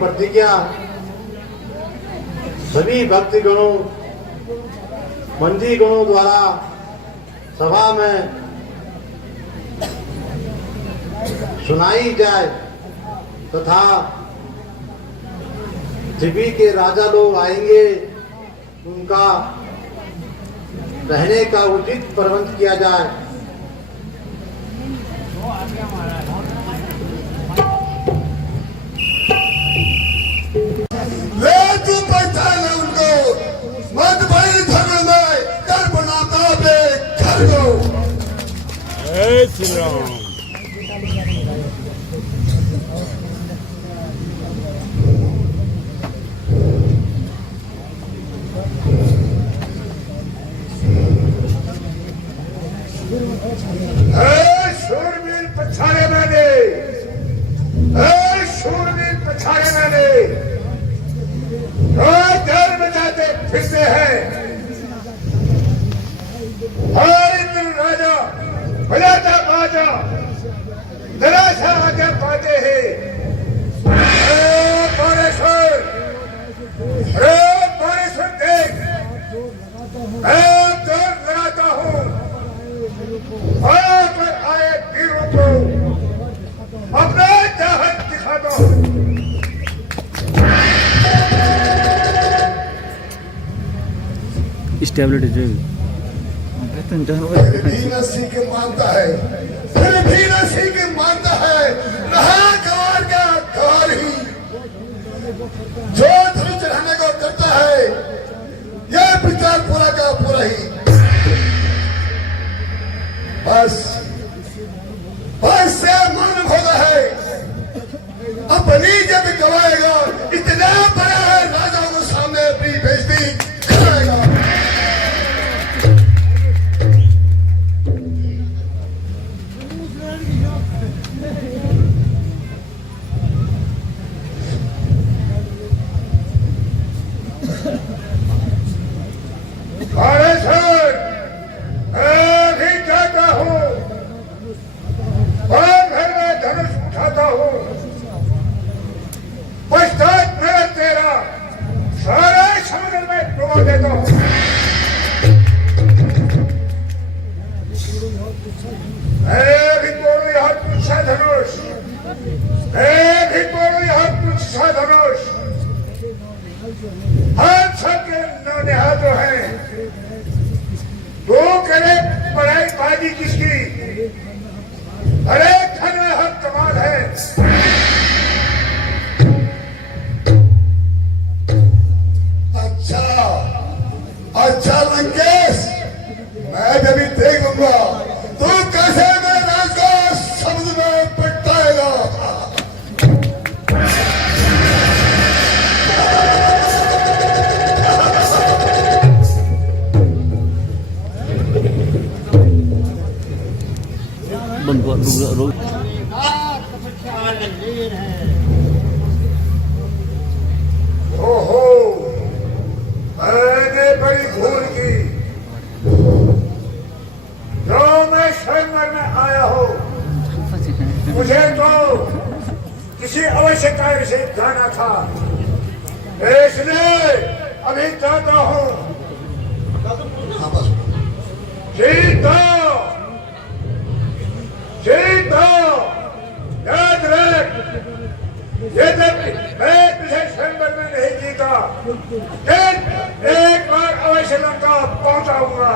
प्रतिज्ञा सभी भक्तगणों मंदी गणों द्वारा सभा में सुनाई जाए तथा पृथ्वी के राजा लोग आएंगे, उनका रहने का उचित प्रबंध किया जाए। उनको मत भाई धर्म में कर बनाता बे कर दो। जय श्री राम। शूरवीर पछाड़े मैंने, शूरवीर पछाड़े मैंने, डर बचाते फिरते हैं। और इंद्र राजा बजाता बाजा निराशा आगे पाते हैं। भुवनेश्वर देख, मैं जोर लगाता हूँ पर आए वीरों को अपना चाहत दिखाता हूँ। स्टेबिलिटी जो फिर भी न सीख मानता है, फिर भी न सीख मानता है। रहा गवार का गवार ही, जो धनुष चढ़ाने को करता है यह विचार पूरा का पूरा ही। बस से मन होता है, अपनी जब गवाएगा इतना बड़ा है, राजाओं के सामने अपनी बेइज्जती कराएगा। अच्छा लंकेश, मैं जब देखूंगा तू कैसे मेरे राज को समुद्र में पिटाएगा। ओहो, मैंने बड़ी भूल की। जो मैं स्वयंवर में आया हूँ, मुझे तो किसी आवश्यकता से जाना था, इसलिए अभी जाता हूँ। जीतो याद रख, यद्यपि मैं तुझे स्वयंवर में नहीं जीता, एक बार अवश्य लंका पहुंचाऊंगा।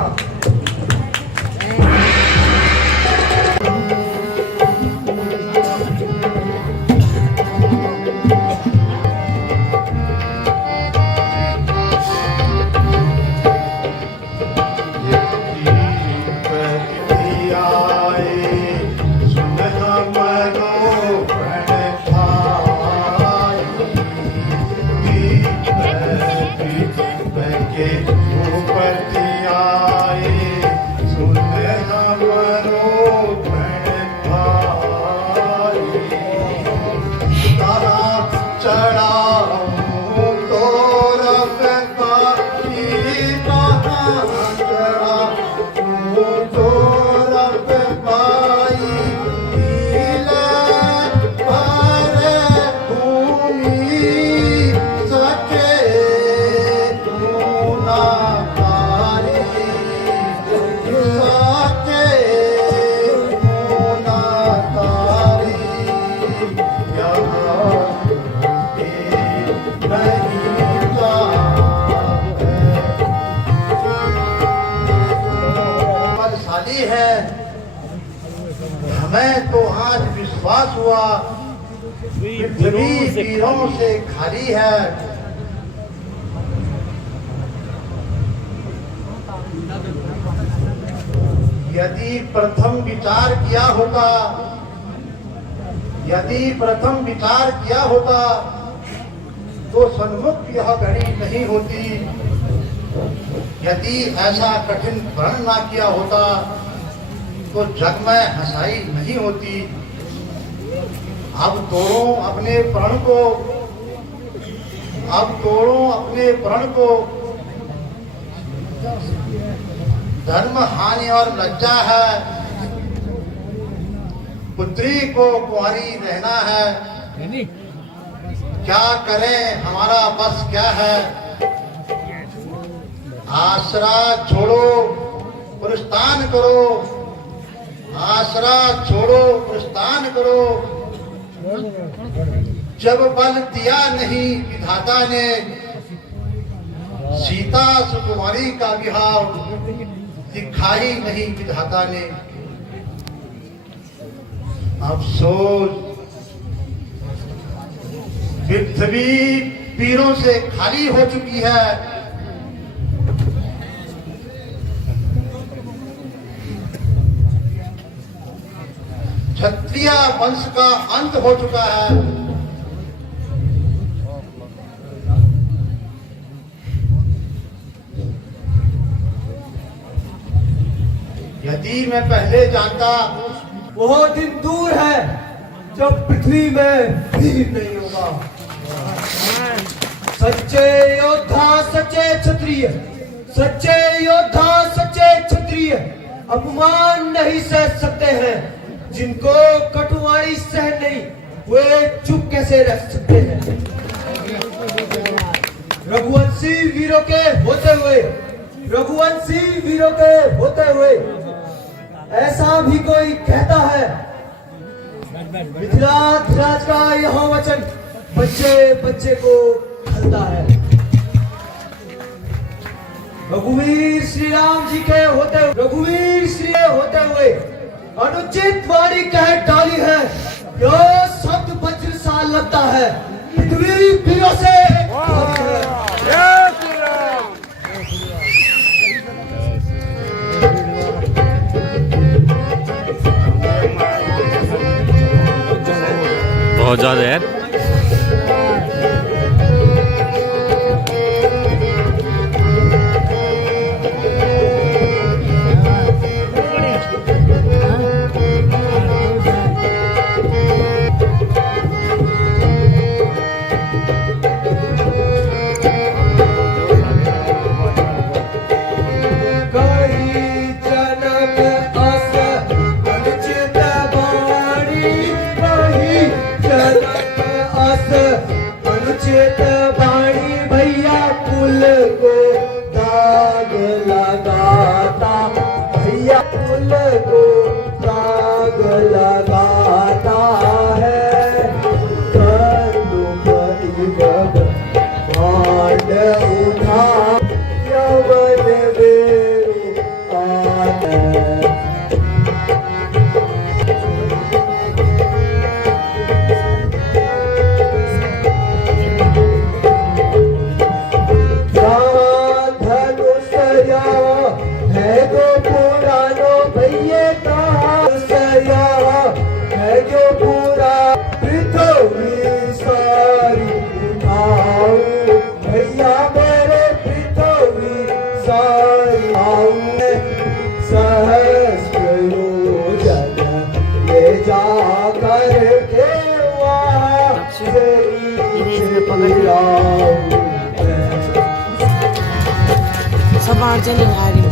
तो आज विश्वास हुआ पृथ्वी वीरों से खाली है। यदि प्रथम विचार किया होता, यदि प्रथम विचार किया होता तो सन्मुख यह घड़ी नहीं होती। यदि ऐसा कठिन प्रण ना किया होता तो जग में हंसाई नहीं होती। अब तोड़ो अपने प्रण को, अब तोड़ो अपने प्रण को। धर्म हानि और लज्जा है, पुत्री को कुंवारी रहना है। क्या करें हमारा बस क्या है। आसरा छोड़ो प्रस्थान करो, आसरा छोड़ो प्रस्थान करो। जब बल दिया नहीं विधाता ने, सीता सुकुमारी का विहार दिखाई नहीं विधाता ने। अफसोस पृथ्वी वीरों से खाली हो चुकी है। क्षत्रिय वंश का अंत हो चुका है। यदि मैं पहले जानता। वो दिन दूर है जब पृथ्वी में भीड़ नहीं होगा। सच्चे योद्धा सच्चे क्षत्रिय, सच्चे योद्धा सच्चे क्षत्रिय अपमान नहीं सह सकते हैं। जिनको कटुवारी सहन नहीं, वे चुप कैसे रह सकते हैं। रघुवंशी वीरों के होते हुए, रघुवंशी वीरों के होते हुए ऐसा भी कोई कहता है। मिथिलाधिराज का यह वचन बच्चे बच्चे को खलता है। रघुवीर श्री राम जी के होते, रघुवीर श्री होते हुए अनुचित वाणी कह डाली है। यह शब्द वज्र सा लगता है। पृथ्वी वीरों से बहुत ज्यादा है। अनुचित वाणी भैया कुल को दाग लगाता, भैया कुल को दाग लगाता है। भांड उठा यवन वेरु आने। सब आ चले आ रही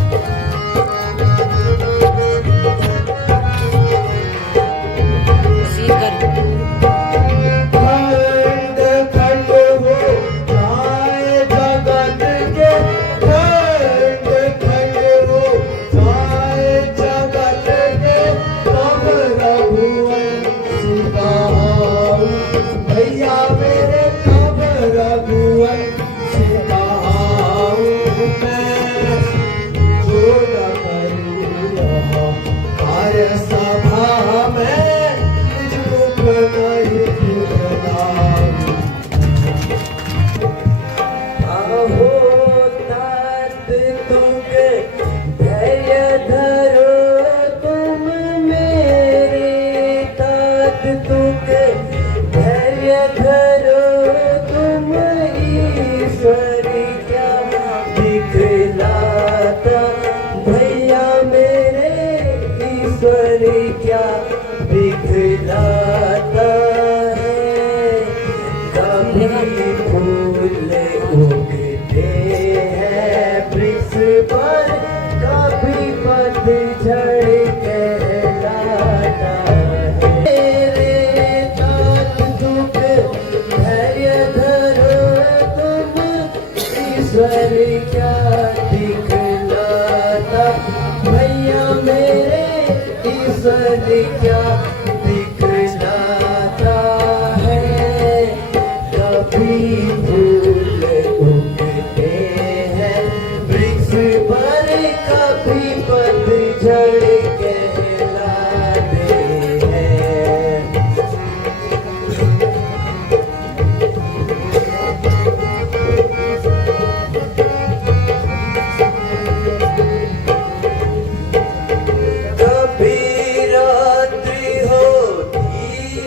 सभा में ईश्वर क्या दिखलाता, भैया मेरे ईश्वर क्या दिखलाता है। कभी फूल उगते हैं वृक्ष पर, कभी पतझड़ कहलाते हैं। कभी रात्रि होती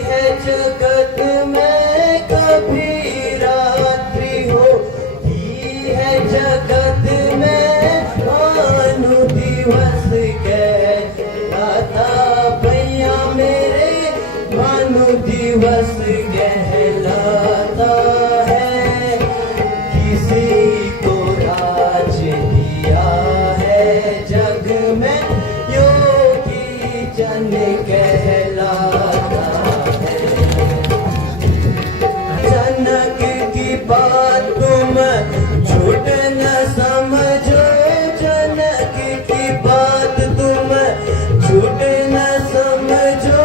है जगत में, कभी रात्रि होती है जगत में, भानु दिवस कहलाता, भैया मेरे भानु दिवस कहलाता है। किसी को राज दिया है जग में, योगी जन कहलाता है। जनक की बात तुम झूठ न समझो, जनक की बात तुम झूठ न समझो,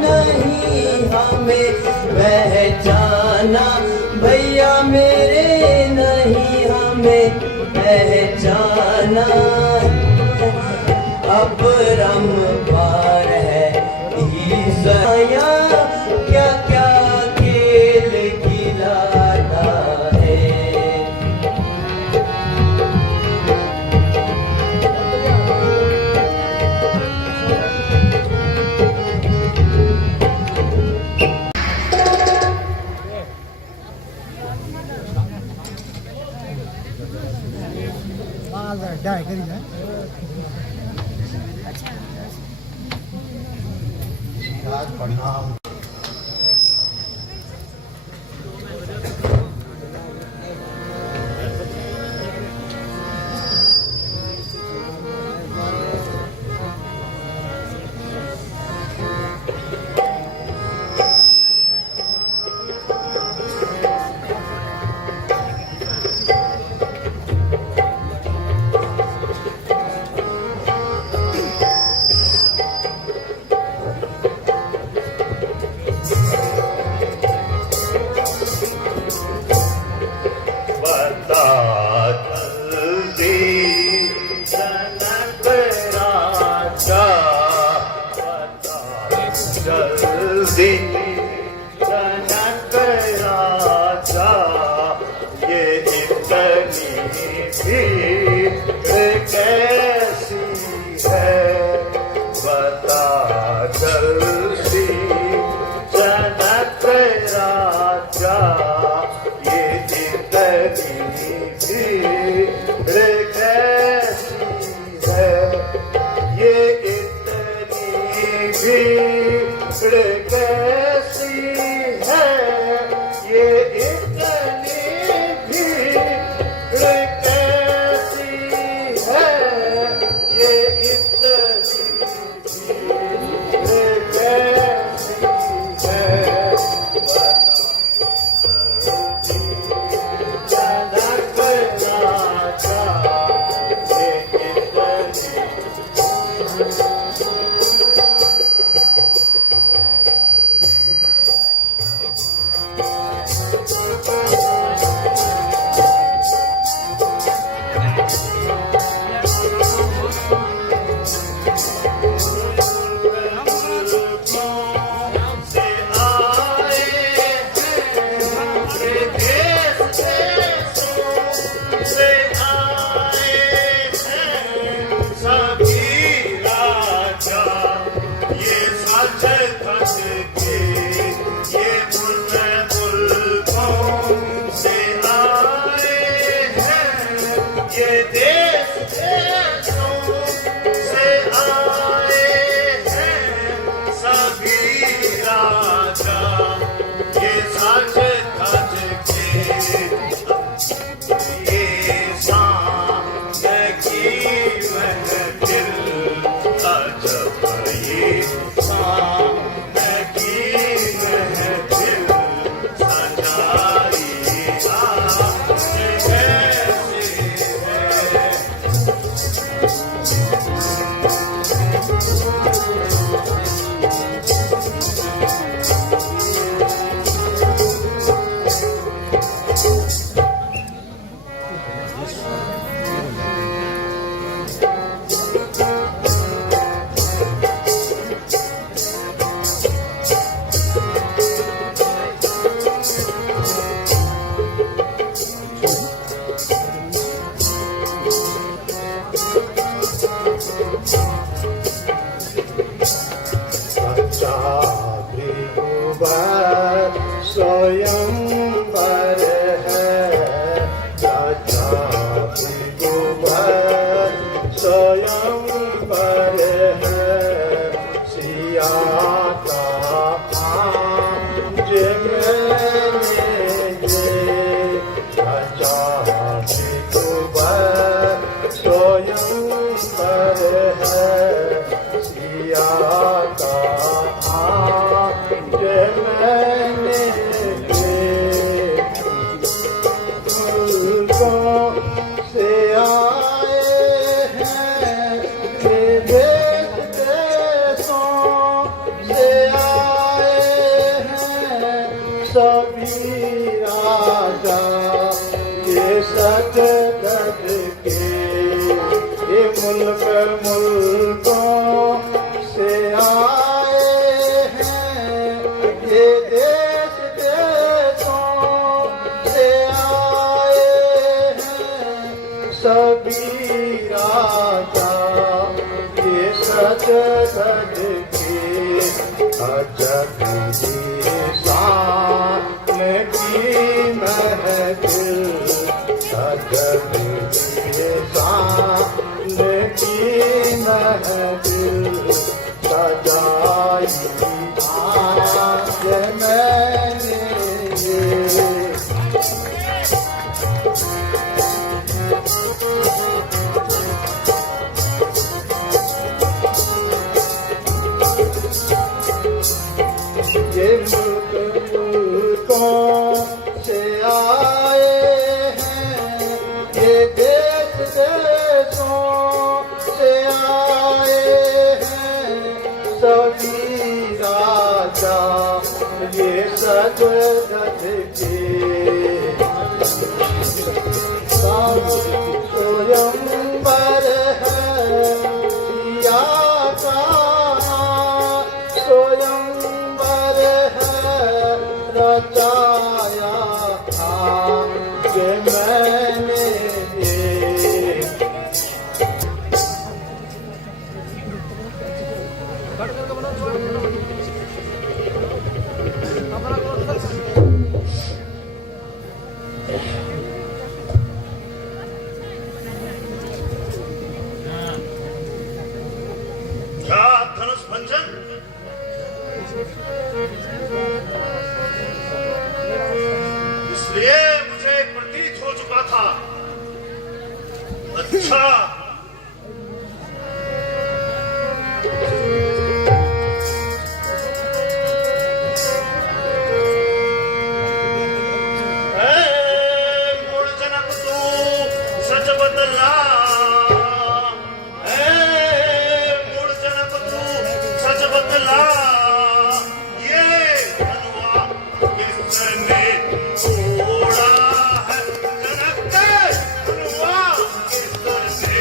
नहीं हमें पहचाना, भैया मेरे नहीं हमें पहचाना। अपरम पार है ईश्वया, क्या क्या खेल खिलाता है। आज प्रणाम। जल्दी जनक राजा, ये इतनी भीड़ कैसी है, बता जल्दी जनक राजा, ये इतनी भीड़ कैसी है, ये इतनी भीड़ कैसी है, ये इतनी भीड़ कैसी है, सच्चा भृगुवर स्वयंवर है, सच्चा भृगुवर स्वयंवर है, सिया का आज मैंने ये सच्चा भृगुवर स्वयंवर है, सिया का आज मैंने मुल्कों से आए हैं, ये देश देशों से आए हैं, सभी राजा ये सतगत के, ये मुल्क मुल्कों से आए हैं, ये देश देशों से आए हैं, सभी राजा ये सतगत के, अजब ही शान की महफिल, अजब ही शान की महफिल, सजाई आज मैंने ये। ये मुल्क मुल्कों से आए हैं, ये देश देशों से आए हैं, सभी राजा ये सजगत के, स्वयंवर है सिया का, स्वयंवर है रचाया आज मैंने ये। क्या धनुष भंजन? इसलिए मुझे प्रतीत हो चुका था। अच्छा, मूल जनक तू सच बदला, मूल जनक तू सच बदला, ये हलवा किसने तोड़ा है, जनक हलवा किसने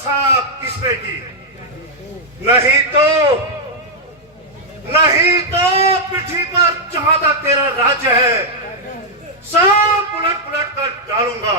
वर्षा किसने की? नहीं तो पृथ्वी पर जहां तक तेरा राज्य है सब उलट पुलट कर डालूंगा।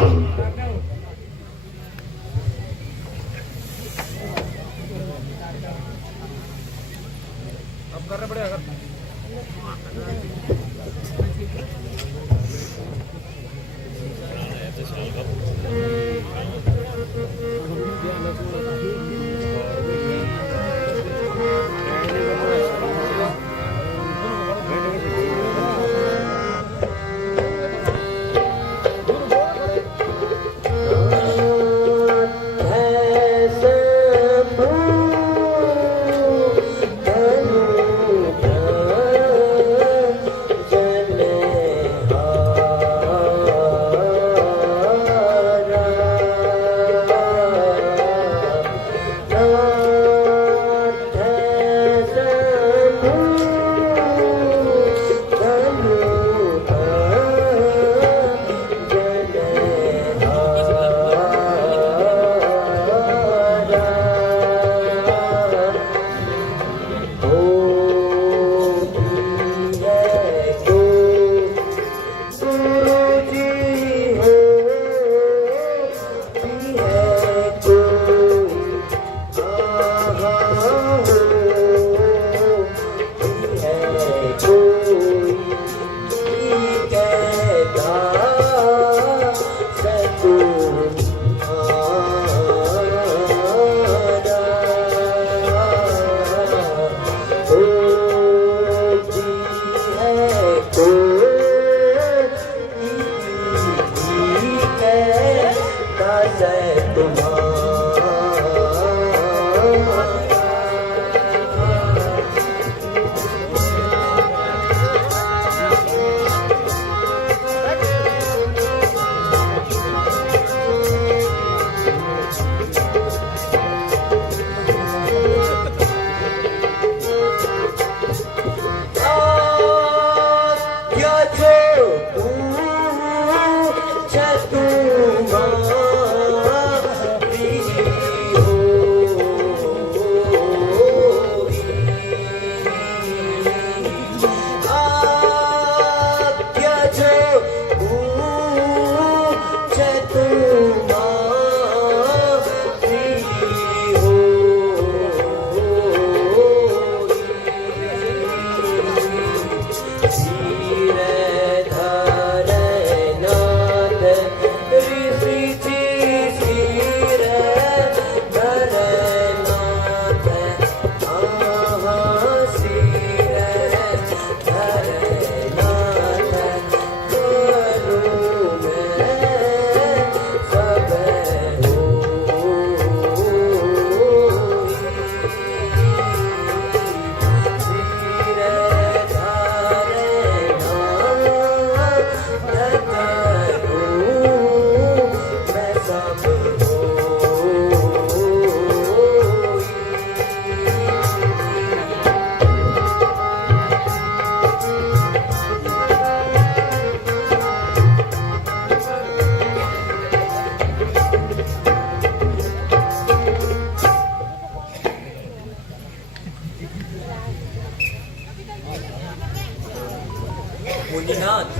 मुनिनाथ,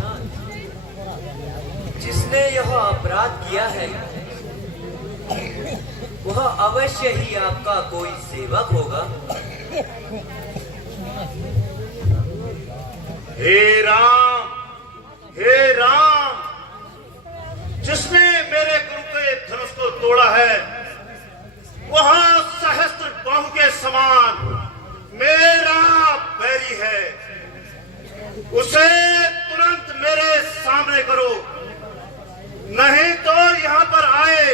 जिसने यह अपराध किया है वह अवश्य ही आपका कोई सेवक होगा। हे राम, जिसने मेरे गुरु के धनुष को तोड़ा है वह सहस्त्र बाहु के समान मेरा बैरी है। उसे तुरंत मेरे सामने करो, नहीं तो यहाँ पर आए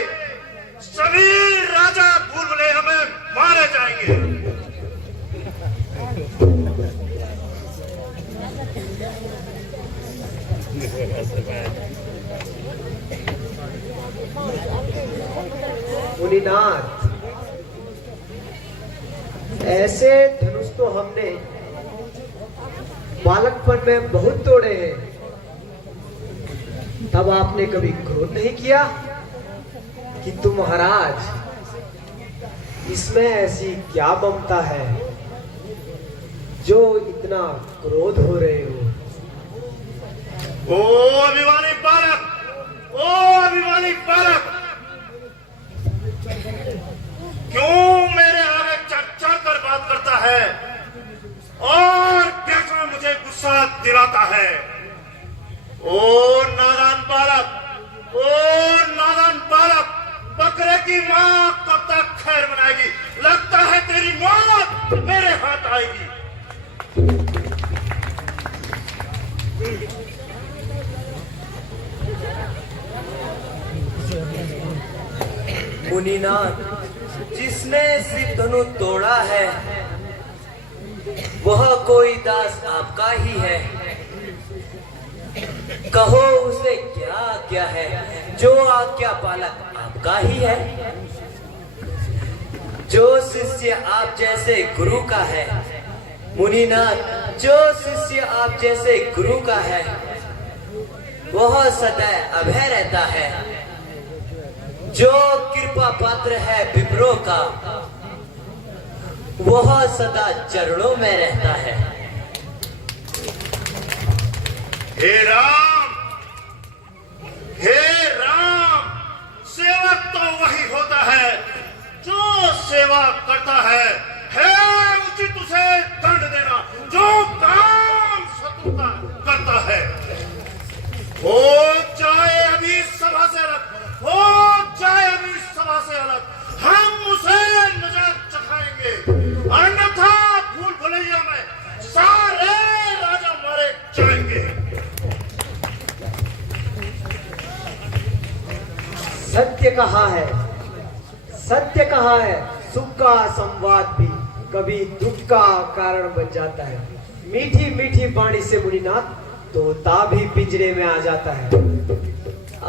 सभी राजा भूलभुलैया हमें मारे जाएंगे। मुनिनाथ, ऐसे धनुष तो हमने बालकपन में बहुत तोड़े हैं। तब आपने कभी क्रोध नहीं किया? किंतु महाराज, इसमें ऐसी क्या ममता है जो इतना क्रोध हो रहे हो? ओ अभिमानी बालक, ओ अभिमानी बालक, क्यों मेरे आगे चढ़ कर बात करता है और बीच में मुझे गुस्सा दिलाता है? ओ नादान बालक, ओ नादान बालक, बकरे की माँ कब तक खैर बनाएगी? लगता है तेरी मौत मेरे हाथ आएगी। मुनिनाथ, जिसने सिर धनु तोड़ा है वह कोई दास आपका ही है। कहो उसे क्या आज्ञा है, जो आज्ञा पालक आपका ही है। जो शिष्य आप जैसे गुरु का है मुनिनाथ, जो शिष्य आप जैसे गुरु का है वह सदैव अभय रहता है। जो कृपा पात्र है विप्रो का वह सदा चरणों में रहता है। हे राम, हे राम, सेवक तो वही होता है जो सेवा करता है उचित उसे दंड देना जो काम शत्रुता करता है। हो जाए अभी सभा से अलग, हो जाए अभी सभा से अलग, हम उसे नजर चखाएंगे, अन्यथा भूल भुलैया में सारे राजा मारे जाएंगे। सत्य कहा है, सत्य कहा है, सुख का संवाद भी कभी दुख का कारण बन जाता है। मीठी मीठी वाणी से मुनिनाथ तोता भी पिंजरे में आ जाता है।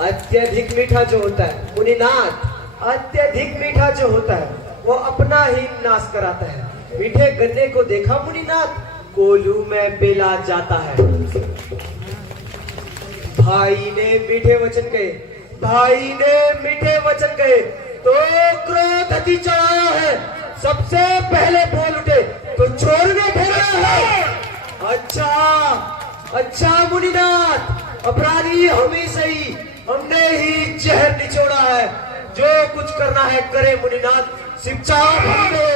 अत्यधिक मीठा जो होता है मुनिनाथ, अत्यधिक मीठा जो होता है वो अपना ही नाश कराता है। मीठे गन्ने को देखा मुनिनाथ, कोल्हू में बेला जाता है। भाई ने मीठे वचन कहे, भाई ने मीठे वचन कहे तो क्रोध अति चढ़ाया है। सबसे पहले बोल उठे तो चोर ने घेरा है। अच्छा अच्छा मुनिनाथ, अपराधी हम ही सही, हमने ही जहर निचोड़ा है। जो कुछ करना है करे मुनिनाथ, शिक्षा हमने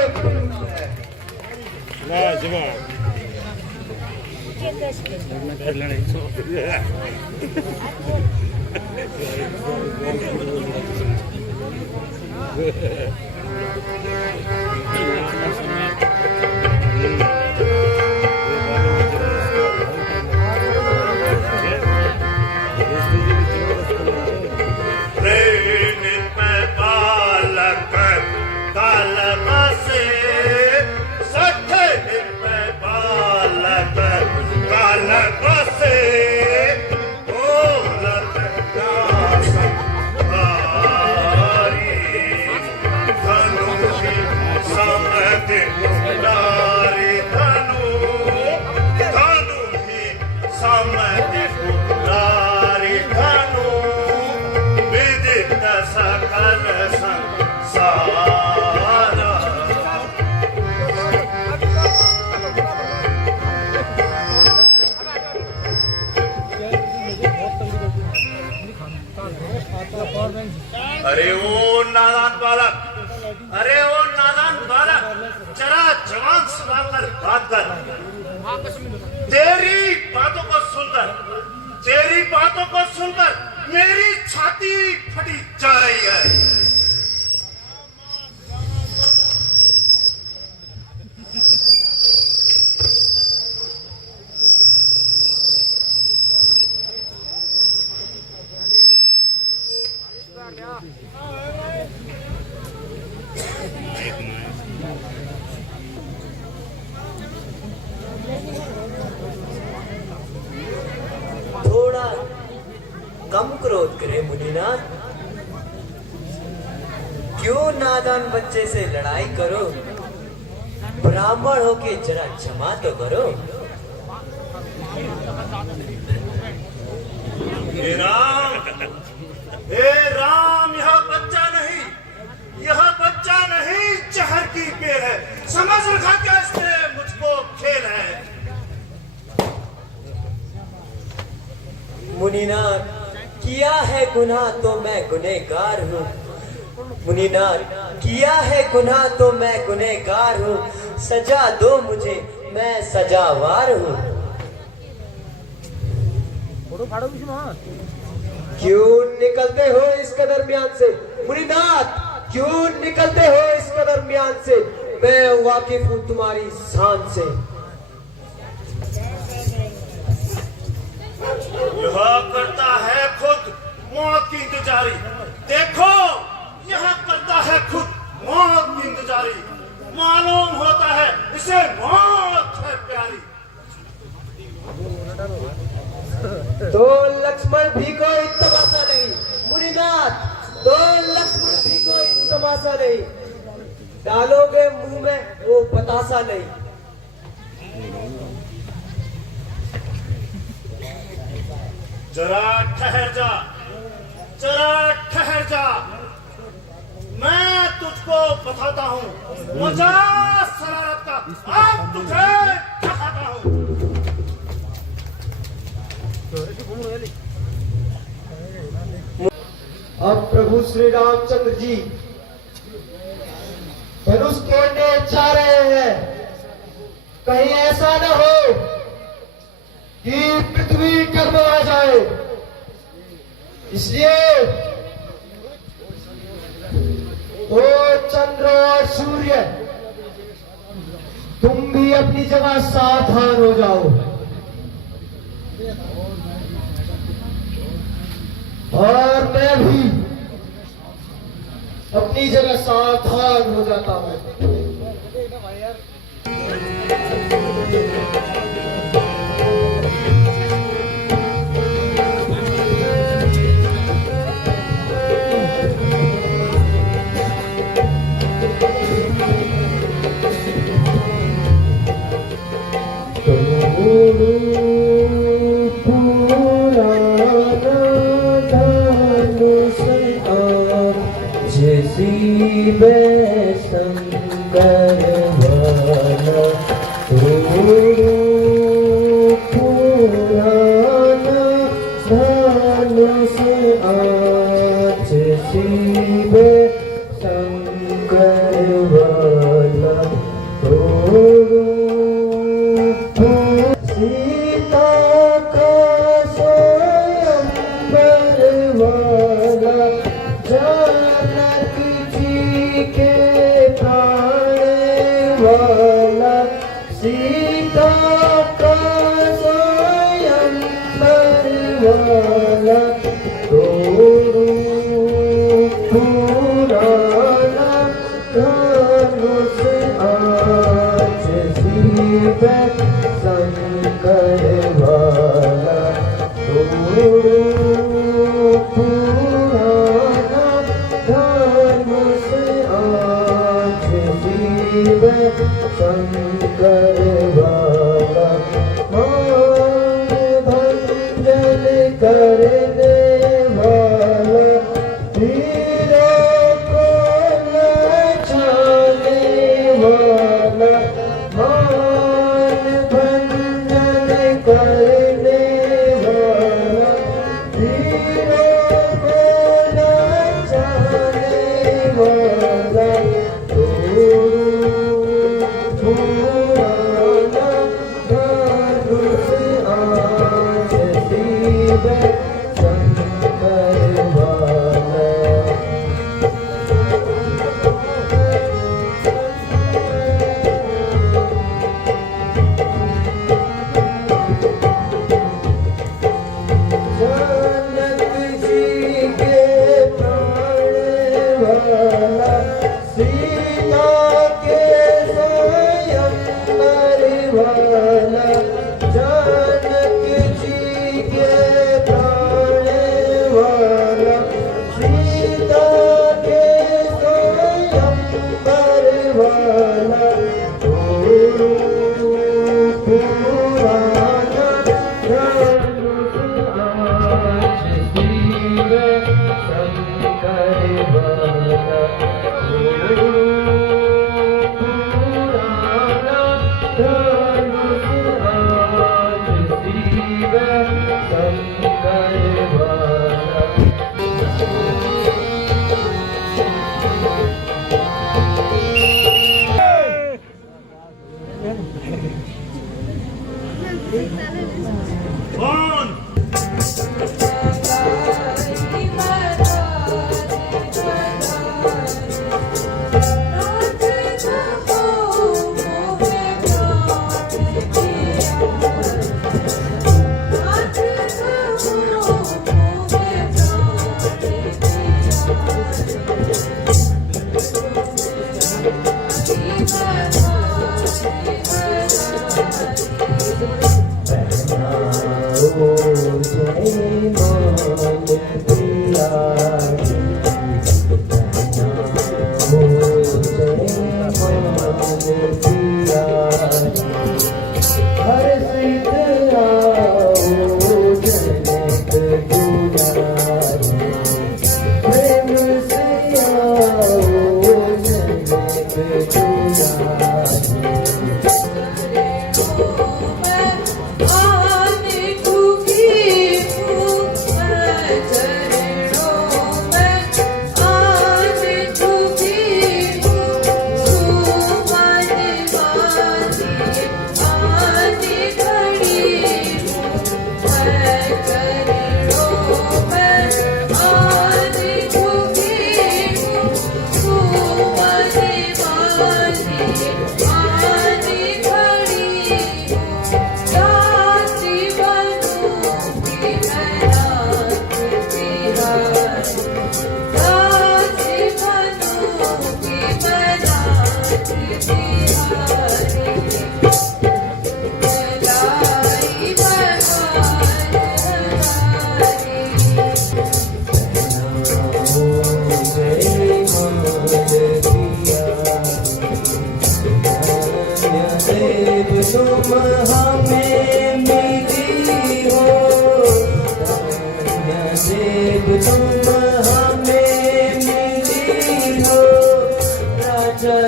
अरे ओ नादान बालक, अरे ओ नादान बालक, जरा जवान सुनाकर बात कर। तेरी बातों को सुनकर, तेरी बातों को सुनकर मेरी छाती फटी जा रही है। थोड़ा कम क्रोध करे मुनिनाथ, क्यों नादान बच्चे से लड़ाई करो? ब्राह्मण होके जरा क्षमा तो करो। हे राम, यह बच्चा नहीं, यह बच्चा नहीं, चेहरा मुनीनाथ, किया है गुनाह तो मैं गुनहगार हूँ। मुनीनाथ, किया है गुनाह तो मैं गुनहगार हूँ। सजा दो मुझे, मैं सजावार हूँ। क्यों निकलते हो इसके दरमियान से? मुनीनाथ, क्यों निकलते हो इसके दरमियान से? मैं वाकिफ हूँ तुम्हारी शान से। यह करता है खुद मौत की इंतजारी। देखो, यह करता है खुद मौत की इंतजारी। मालूम होता है इसे मौत है प्यारी। तो लक्ष्मण भी कोई तमाशा नहीं। मुनीनाथ, तो लक्ष्मण भी कोई तमाशा नहीं। डालोगे मुंह में वो बतासा नहीं। जरा ठहर जा, जरा ठहर जा, मैं तुझको बताता हूँ मजा शरारत का। अब तुझे दिखाता हूँ। अब प्रभु श्री रामचंद्र जी धनुष तोड़ने जा रहे हैं। कहीं ऐसा न हो कि पृथ्वी गड़बड़ा जाए, इसलिए ओ चंद्र और सूर्य, तुम भी अपनी जगह सावधान हो जाओ और मैं भी अपनी जगह सावधान हो जाता हूं। वाला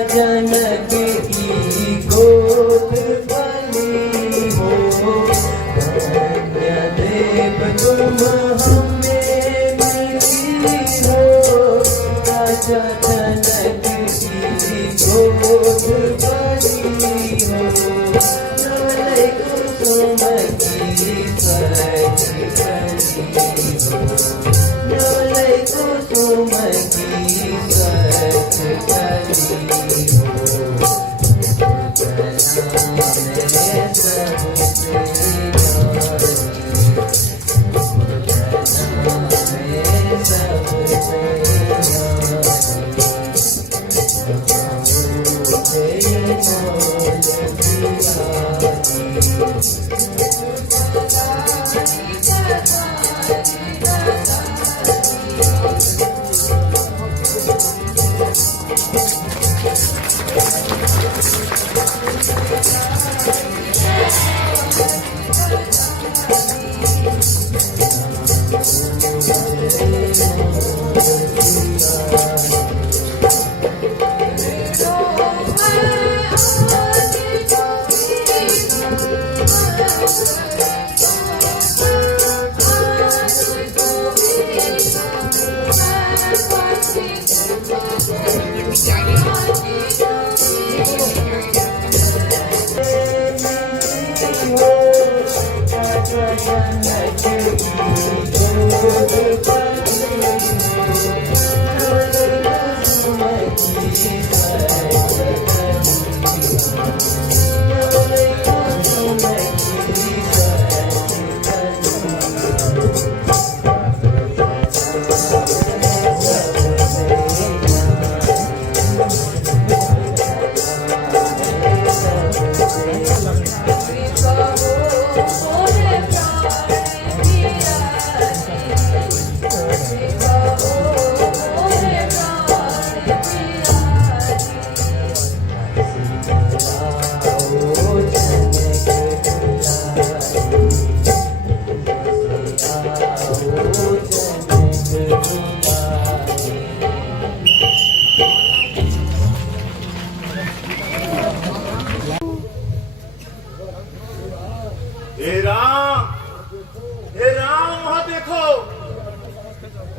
जनक की गोद बनी हो, धन्य देव तुम हमें मिली हो, राजा जनक की गोद बनी हो, नाले कुसुम की सखी बनी हो, नाले कुसुम की सखी बनी हो। हे राम, वहां देखो,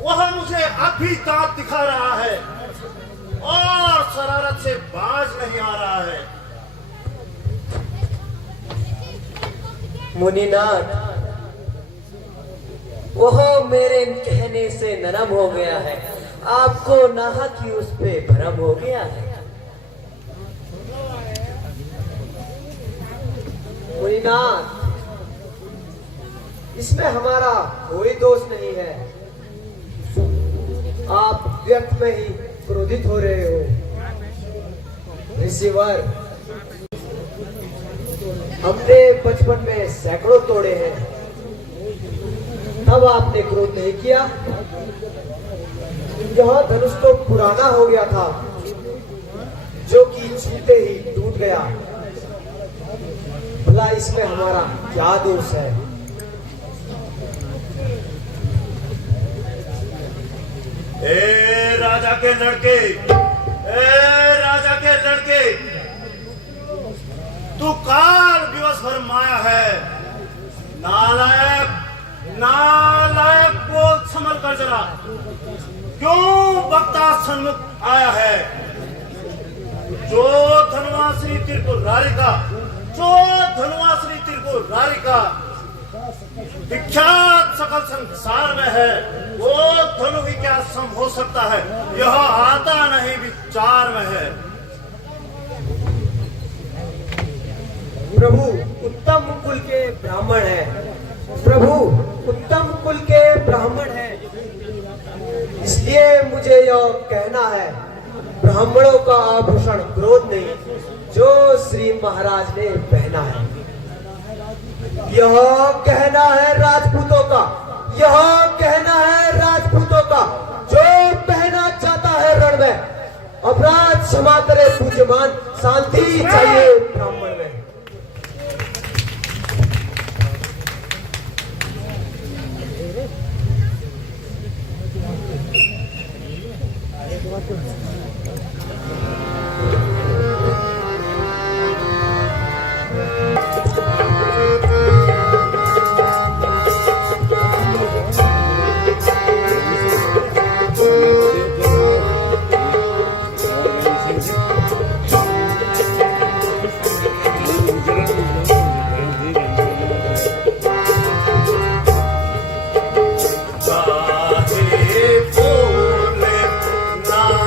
वह मुझे अब भी दांत दिखा रहा है और शरारत से बाज नहीं आ रहा है। मुनिनाथ, वह मेरे कहने से नरम हो गया है, आपको नाहक ही उस पे भरम हो गया है। मुनिनाथ, इसमें हमारा कोई दोष नहीं है, आप व्यर्थ में ही क्रोधित हो रहे हो। ऋषिवर, हमने बचपन में सैकड़ों तोड़े हैं, तब आपने क्रोध नहीं किया। यह धनुष तो पुराना हो गया था, जो कि छूते ही टूट गया। भला इसमें हमारा क्या दोष है? ए राजा के लड़के, तू काल दिवस भर माया है। नालायक बोल संभल कर जरा, क्यों बक्ता सन्मुख आया है? जो धनवासनी त्रिपुरारी का विख्यात सकल संसार में है, वो धनु भी क्या सम हो सकता है? यह आता नहीं विचार में है। प्रभु उत्तम कुल के ब्राह्मण है, प्रभु उत्तम कुल के ब्राह्मण है, इसलिए मुझे यह कहना है, ब्राह्मणों का आभूषण क्रोध नहीं, जो श्री महाराज ने पहना है। यह कहना है राजपूतों का, यह कहना है राजपूतों का, जो पहना चाहता है रण में। अपराध क्षमा करे पूज्यमान, शांति चाहिए ब्राह्मण में। चाहे बोले ना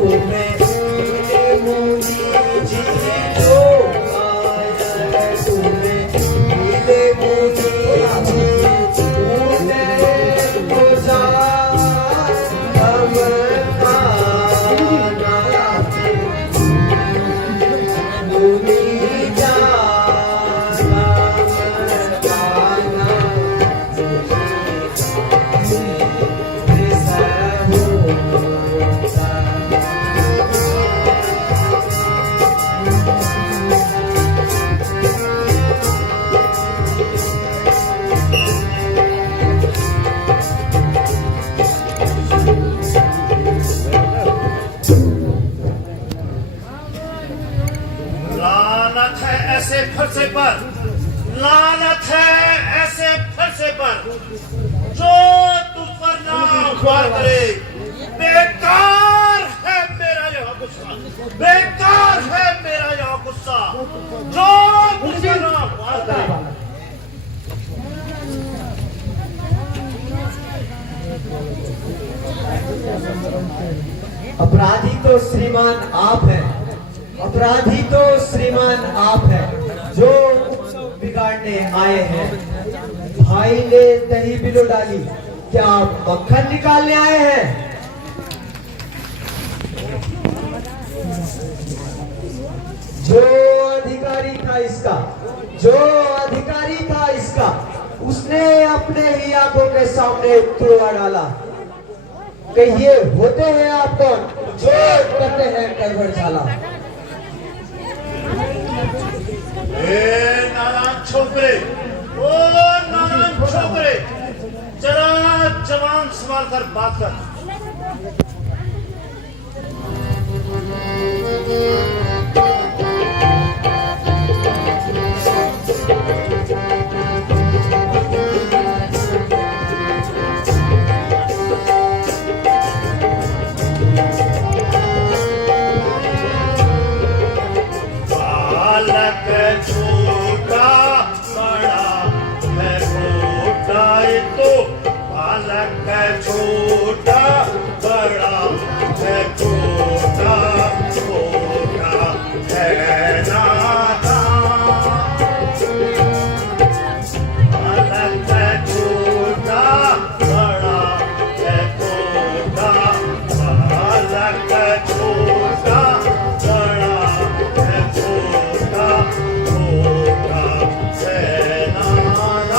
तुम्हें मुनि जी ने जो गाया है तुम्हें मिले मुनि जी तूने बुझा हम खाना मुनि जाना खाना लानत है ऐसे फरसे पर, लानत है ऐसे फरसे पर जो तुझ पर नाम वार करे। बेकार है मेरा यह गुस्सा, बेकार है मेरा यह गुस्सा जो तुझ पर नाम वार करे। अपराधी तो श्रीमान आप हैं, अपराधी तो श्रीमान आप हैं जो उत्सव बिगाड़ने आए हैं। भाई ने दही बिलो डाली, क्या आप मक्खन निकालने आए हैं? जो अधिकारी था इसका, जो अधिकारी था इसका, उसने अपने ही आंखों के सामने तोड़ा डाला। कहिए होते हैं आप कौन जो करते हैं करवट झाला? नारायण छोकरे, ओ नारायण छोकरे, जरा जवान सवाल कर बात कर। बालक छोटा बड़ा है छोटा, ये तो बालक छोटा बड़ा है छोटा, छोटा है नादान। बालक छोटा बड़ा है छोटा, बालक छोटा बड़ा है छोटा, छोटा है नादान।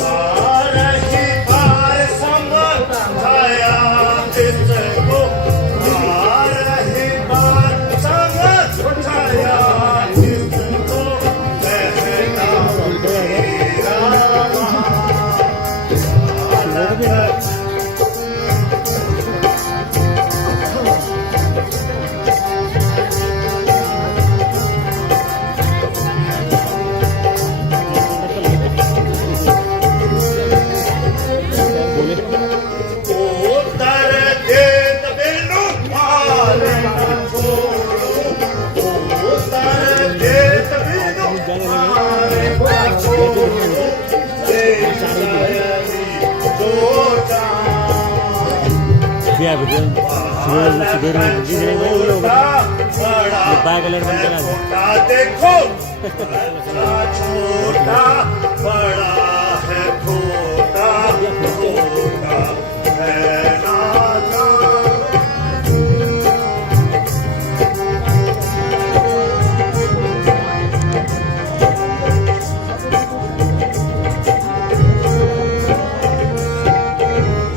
बार ही बार समझाया इसको, बार ही बार समझाया इसको, कहना मेरा बालक उतर देत बिनु मारे न छोड़ो, उतर देत बिनु मारे न छोड़ो, देश दयाली दो जान। छोटा देखो बड़ा छोटा बड़ा है छोटा, छोटा है नादान।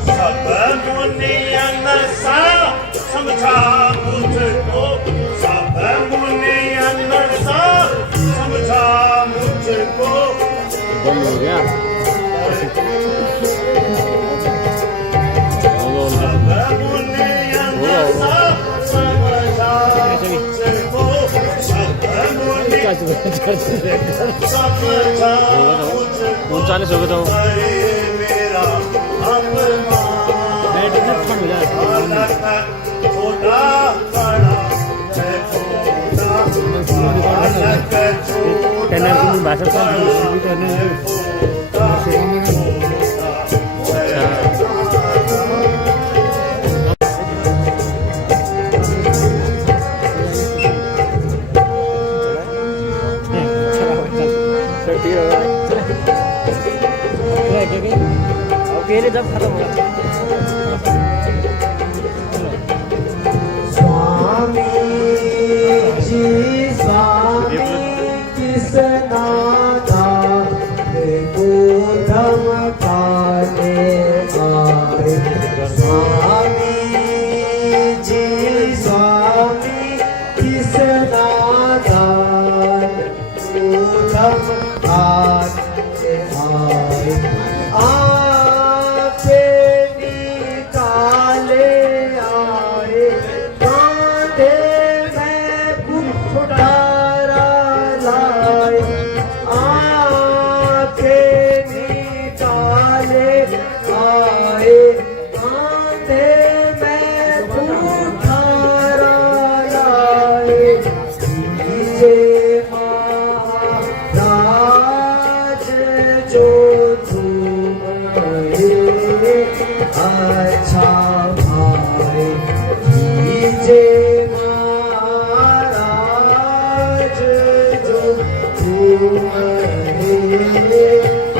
सब मुनियन सा समझा मुझको, सब मुनियन सा समझा मुझको। बंद हो गया। सब मुनियन सा समझा मुझको, सब मुनियन समझा मुझको। 39 हो गए तो मेरा अपना छोटा बड़ा है छोटा, बालक छोटा भाषा स्वामी जी स्वामी किसना धमकाने आए। स्वामी जी स्वामी किसना धमकाने आए। आपे निकाले आए कांधे में कुठारा लाए। आपे निकाले आए कांधे में कुठारा लाए। कीजे महाराज जो अच्छा भाई कीजे महाराज जो तुम्हारे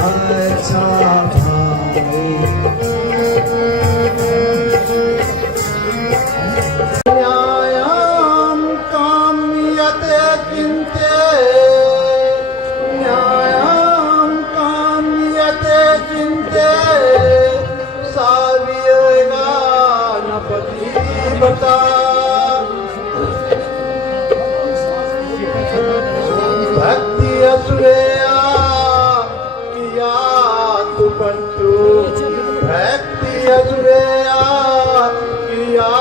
अच्छा भाई। न्यायं काम्यते चिन्ते न्यायं काम्यते चिन्ते सावियगानपति बता। भक्ति असुरेया किया तु पंचु भक्ति असुरेया किया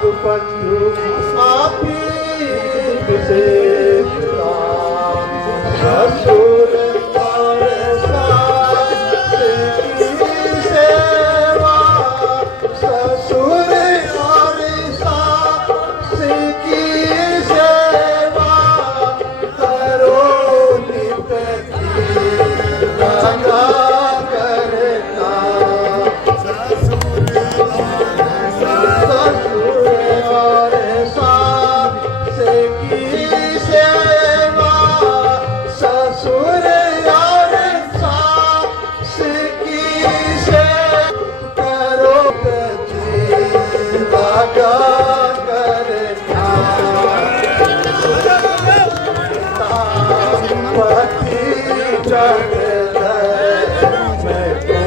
तु पंचु आपी विशेषता ससुर और सास की सेवा ससुर और सास की सेवा करो नित लगा करना। ससुर और सास की सेवा ससुर और सास की सेवा करो लगा करना। पति जग मैं को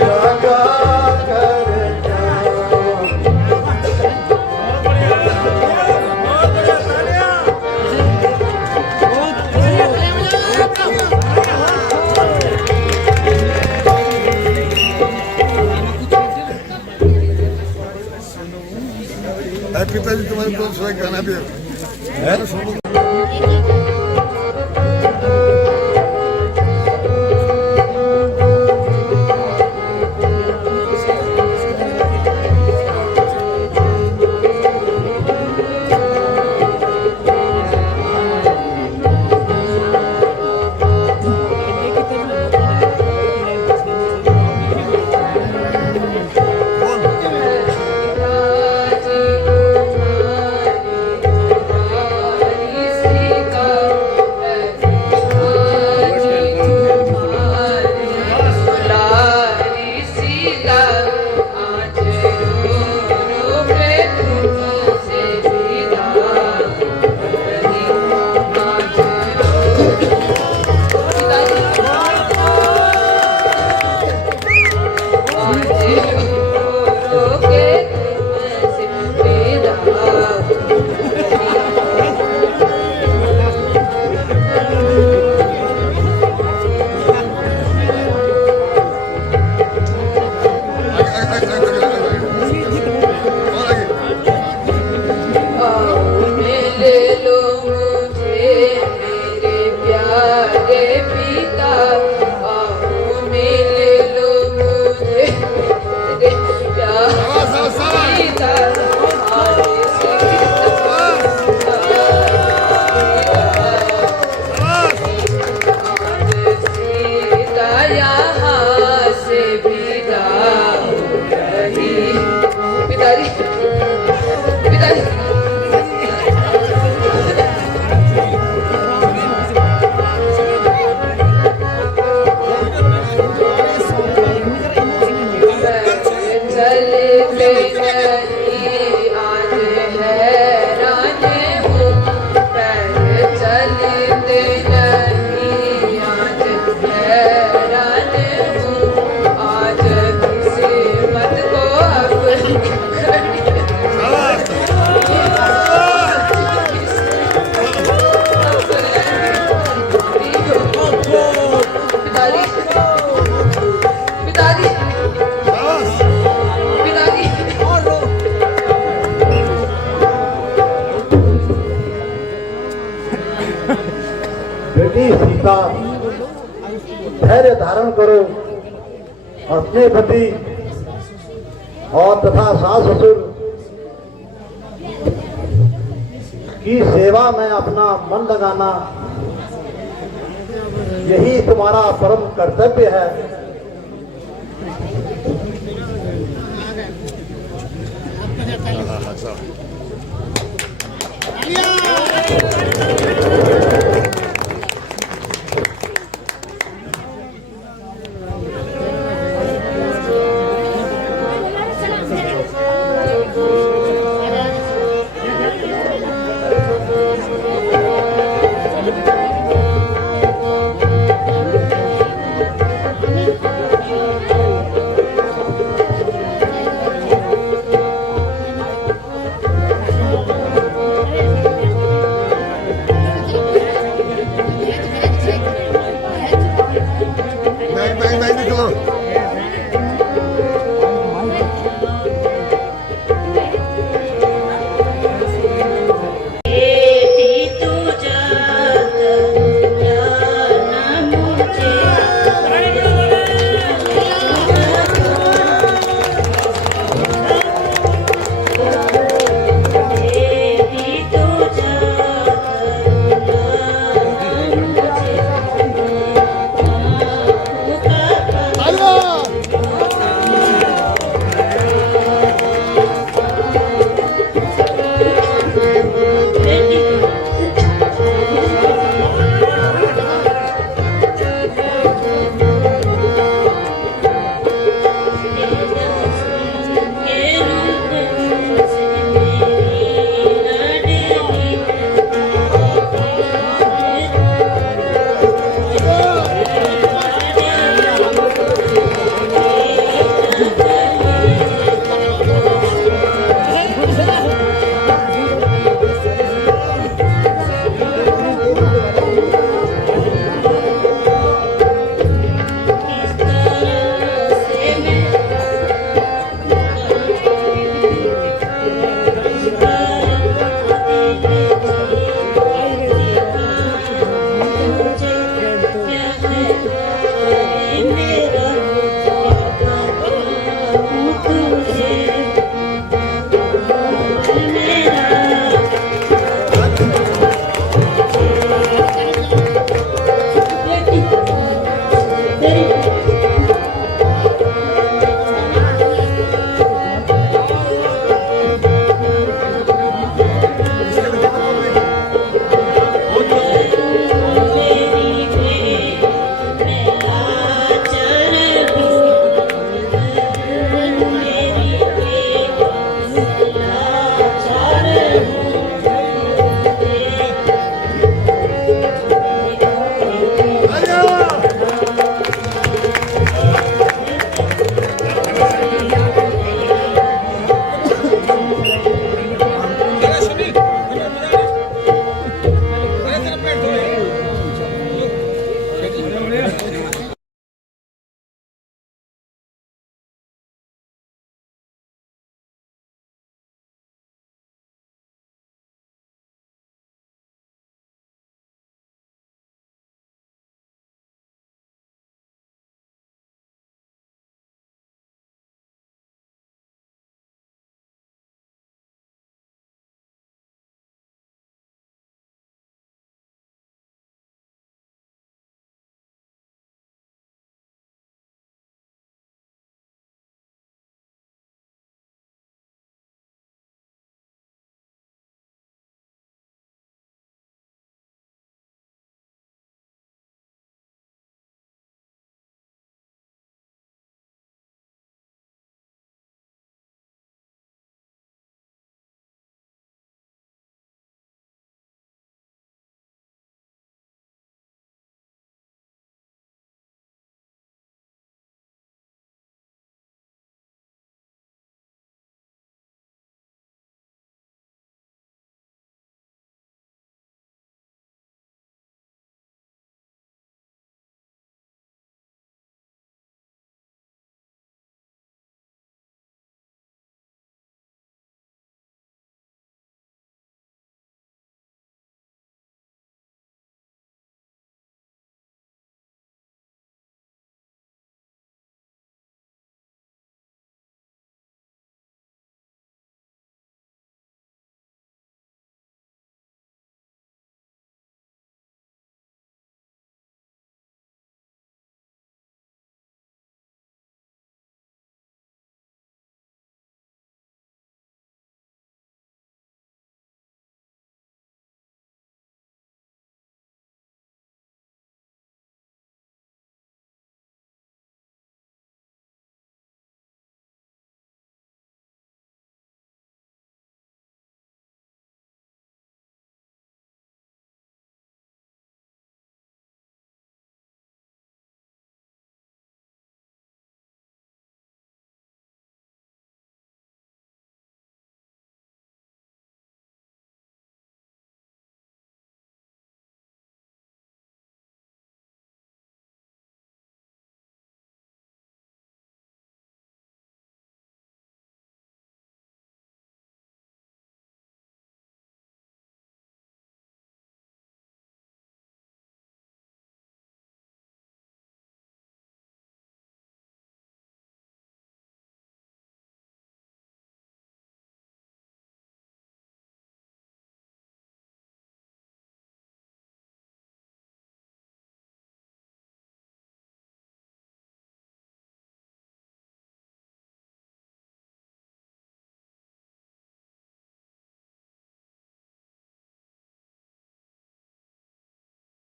लगा करना। पिताजी तुम्हारे को गाना भी है। राज तथा धैर्य धारण करो। अपने पति और तथा सास ससुर की सेवा में अपना मन लगाना यही तुम्हारा परम कर्तव्य है।